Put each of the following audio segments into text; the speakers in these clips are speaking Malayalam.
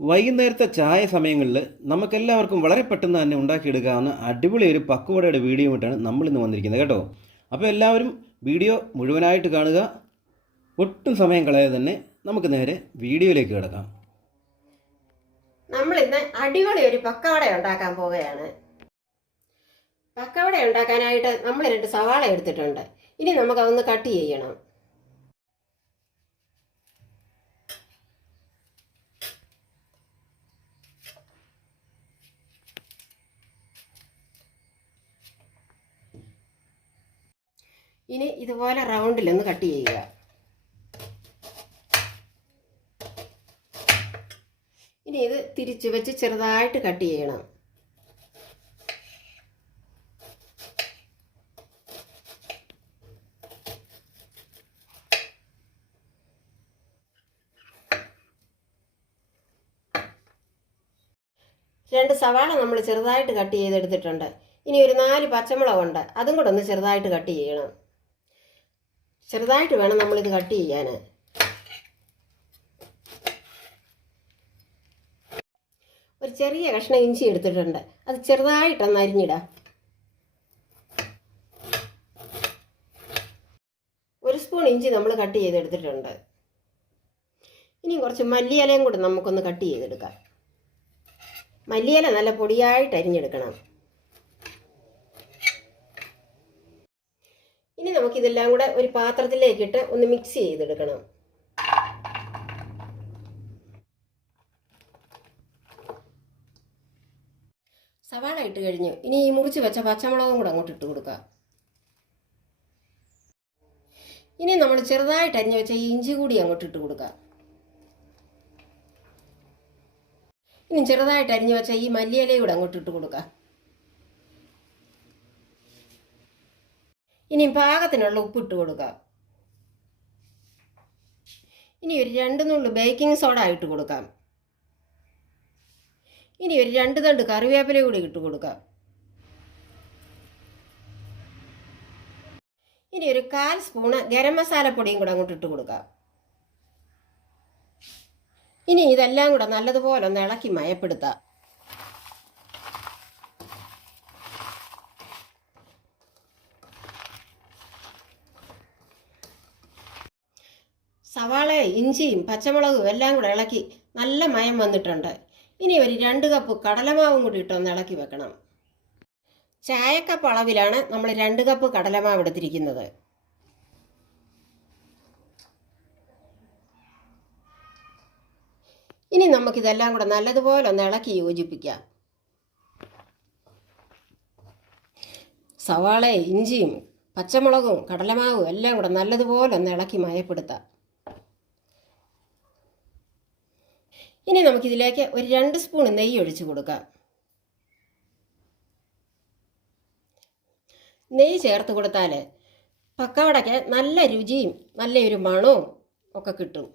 വൈകുന്നേരത്തെ ചായ സമയങ്ങളിൽ നമുക്കെല്ലാവർക്കും വളരെ പെട്ടെന്ന് തന്നെ ഉണ്ടാക്കിയെടുക്കാവുന്ന അടിപൊളി ഒരു പക്കുവടയുടെ വീഡിയോ ആയിട്ടാണ് നമ്മൾ ഇന്ന് വന്നിരിക്കുന്നത് കേട്ടോ. അപ്പോൾ എല്ലാവരും വീഡിയോ മുഴുവനായിട്ട് കാണുക. ഒട്ടും സമയം കളയാതെ തന്നെ നമുക്ക് നേരെ വീഡിയോയിലേക്ക് കിടക്കാം. നമ്മളിന്ന് അടിപൊളി ഒരു പക്കവട ഉണ്ടാക്കാൻ പോവുകയാണ്. പക്കവട ഉണ്ടാക്കാനായിട്ട് നമ്മൾ രണ്ട് സവാള എടുത്തിട്ടുണ്ട്. ഇനി നമുക്ക് അതൊന്ന് കട്ട് ചെയ്യണം. ഇനി ഇതുപോലെ റൗണ്ടിൽ ഒന്ന് കട്ട് ചെയ്യുക. ഇനി ഇത് തിരിച്ചു വെച്ച് ചെറുതായിട്ട് കട്ട് ചെയ്യണം. രണ്ട് സവാള നമ്മൾ ചെറുതായിട്ട് കട്ട് ചെയ്തെടുത്തിട്ടുണ്ട്. ഇനി ഒരു നാല് പച്ചമുളകുണ്ട്. അതും കൂടെ ഒന്ന് ചെറുതായിട്ട് കട്ട് ചെയ്യണം. ചെറുതായിട്ട് വേണം നമ്മളിത് കട്ട് ചെയ്യാൻ ഒരു ചെറിയ കഷ്ണം ഇഞ്ചി എടുത്തിട്ടുണ്ട്. അത് ചെറുതായിട്ടൊന്ന് അരിഞ്ഞിടാം. ഒരു സ്പൂൺ ഇഞ്ചി നമ്മൾ കട്ട് ചെയ്തെടുത്തിട്ടുണ്ട്. ഇനി കുറച്ച് മല്ലിയിലയും കൂടെ നമുക്കൊന്ന് കട്ട് ചെയ്തെടുക്കാം. മല്ലിയില നല്ല പൊടിയായിട്ട് അരിഞ്ഞെടുക്കണം ഇനി നമുക്കിതെല്ലാം കൂടെ ഒരു പാത്രത്തിലേക്കിട്ട് ഒന്ന് മിക്സ് ചെയ്തെടുക്കണം. സവാള ഇട്ട് കഴിഞ്ഞു ഇനി ഈ മുറിച്ച് വെച്ച പച്ചമുളകും കൂടെ അങ്ങോട്ട് ഇട്ട് കൊടുക്കുക. ഇനി നമ്മൾ ചെറുതായിട്ട് അരിഞ്ഞു വെച്ച ഈ ഇഞ്ചി കൂടി അങ്ങോട്ട് ഇട്ട് കൊടുക്കുക. ഇനി ചെറുതായിട്ട് അരിഞ്ഞു വെച്ച ഈ മല്ലിയിലയും കൂടെ അങ്ങോട്ട് ഇട്ട് കൊടുക്കാം ഇനി പാകത്തിനുള്ള ഉപ്പിട്ട് കൊടുക്കാം. ഇനി ഒരു രണ്ട് നുള്ളു ബേക്കിംഗ് സോഡ ഇട്ട് കൊടുക്കാം. ഇനി ഒരു രണ്ട് തണ്ട് കറിവേപ്പില കൂടി ഇട്ട് കൊടുക്കാം. ഇനി ഒരു കാൽ സ്പൂണ് ഗരം മസാലപ്പൊടിയും കൂടെ അങ്ങോട്ട് ഇട്ട് കൊടുക്കാം. ഇനി ഇതെല്ലാം കൂടെ നല്ലതുപോലെ ഒന്ന് ഇളക്കി മയപ്പെടുത്താം. സവാള ഇഞ്ചിയും പച്ചമുളകും എല്ലാം കൂടെ ഇളക്കി നല്ല മയം വന്നിട്ടുണ്ട്. ഇനി ഒരു രണ്ട് കപ്പ് കടലമാവും കൂടി ഇട്ടൊന്ന് ഇളക്കി വെക്കണം. ചായക്കപ്പ് അളവിലാണ് നമ്മൾ രണ്ട് കപ്പ് കടലമാവ് എടുത്തിരിക്കുന്നത്. ഇനി നമുക്കിതെല്ലാം കൂടെ നല്ലതുപോലെ ഒന്ന് ഇളക്കി യോജിപ്പിക്കാം. സവാളയും ഇഞ്ചിയും പച്ചമുളകും കടലമാവും എല്ലാം കൂടെ നല്ലതുപോലെ ഒന്ന് ഇളക്കി മയപ്പെടുത്താം. ഇനി നമുക്കിതിലേക്ക് ഒരു രണ്ട് സ്പൂൺ നെയ്യ് ഒഴിച്ചു കൊടുക്കാം. നെയ്യ് ചേർത്ത് കൊടുത്താൽ പക്കവടയ്ക്ക് നല്ല രുചിയും നല്ലൊരു മണവും ഒക്കെ കിട്ടും.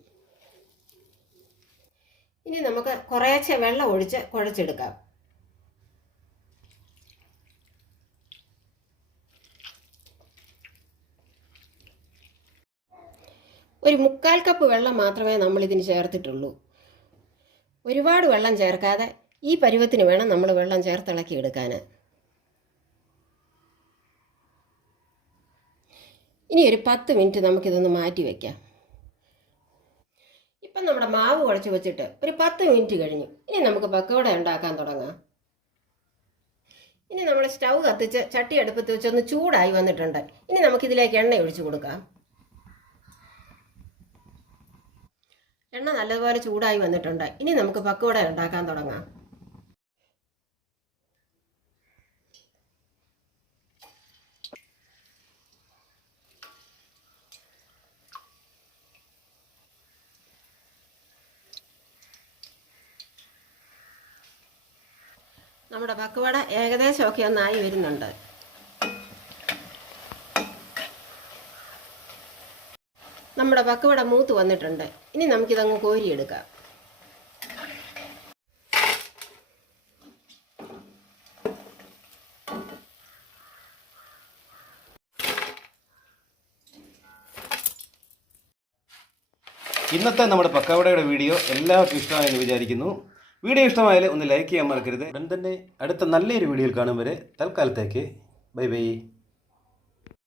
ഇനി നമുക്ക് കുറേശ്ശെ വെള്ളം ഒഴിച്ച് കുഴച്ചെടുക്കാം. ഒരു മുക്കാൽ കപ്പ് വെള്ളം മാത്രമേ നമ്മളിതിന് ചേർത്തിട്ടുള്ളൂ. ഒരുപാട് വെള്ളം ചേർക്കാതെ ഈ പരുവത്തിന് വേണം നമ്മൾ വെള്ളം ചേർത്തിളക്കി എടുക്കാൻ ഇനി ഒരു പത്ത് മിനിറ്റ് നമുക്കിതൊന്ന് മാറ്റി വയ്ക്കാം ഇപ്പം നമ്മുടെ മാവ് കുഴച്ച് വെച്ചിട്ട് ഒരു പത്ത് മിനിറ്റ് കഴിഞ്ഞു. ഇനി നമുക്ക് പക്കവട ഉണ്ടാക്കാൻ തുടങ്ങാം. ഇനി നമ്മൾ സ്റ്റൗ കത്തിച്ച് ചട്ടി അടുപ്പത്ത് വെച്ച് ഒന്ന് ചൂടായി വന്നിട്ടുണ്ട്. ഇനി നമുക്കിതിലേക്ക് എണ്ണ ഒഴിച്ചു കൊടുക്കാം. എണ്ണ നല്ലതുപോലെ ചൂടായി വന്നിട്ടുണ്ട്. ഇനി നമുക്ക് പക്കോട ഉണ്ടാക്കാൻ തുടങ്ങാം. നമ്മുടെ പക്കവട ഏകദേശമൊക്കെ ഒന്നായി വരുന്നുണ്ട്. നമ്മുടെ പക്കവട മൂത്ത് വന്നിട്ടുണ്ട്. ഇനി നമുക്കിതങ്ങ് കോരിയെടുക്കാം. ഇന്നത്തെ നമ്മുടെ പക്കവടയുടെ വീഡിയോ എല്ലാവർക്കും ഇഷ്ടമായെന്ന് വിചാരിക്കുന്നു. വീഡിയോ ഇഷ്ടമായാൽ ഒന്ന് ലൈക്ക് ചെയ്യാൻ മറക്കരുത്. ഉടൻ തന്നെ അടുത്ത നല്ലൊരു വീഡിയോയിൽ കാണും വരെ തൽക്കാലത്തേക്ക് ബൈ ബൈ.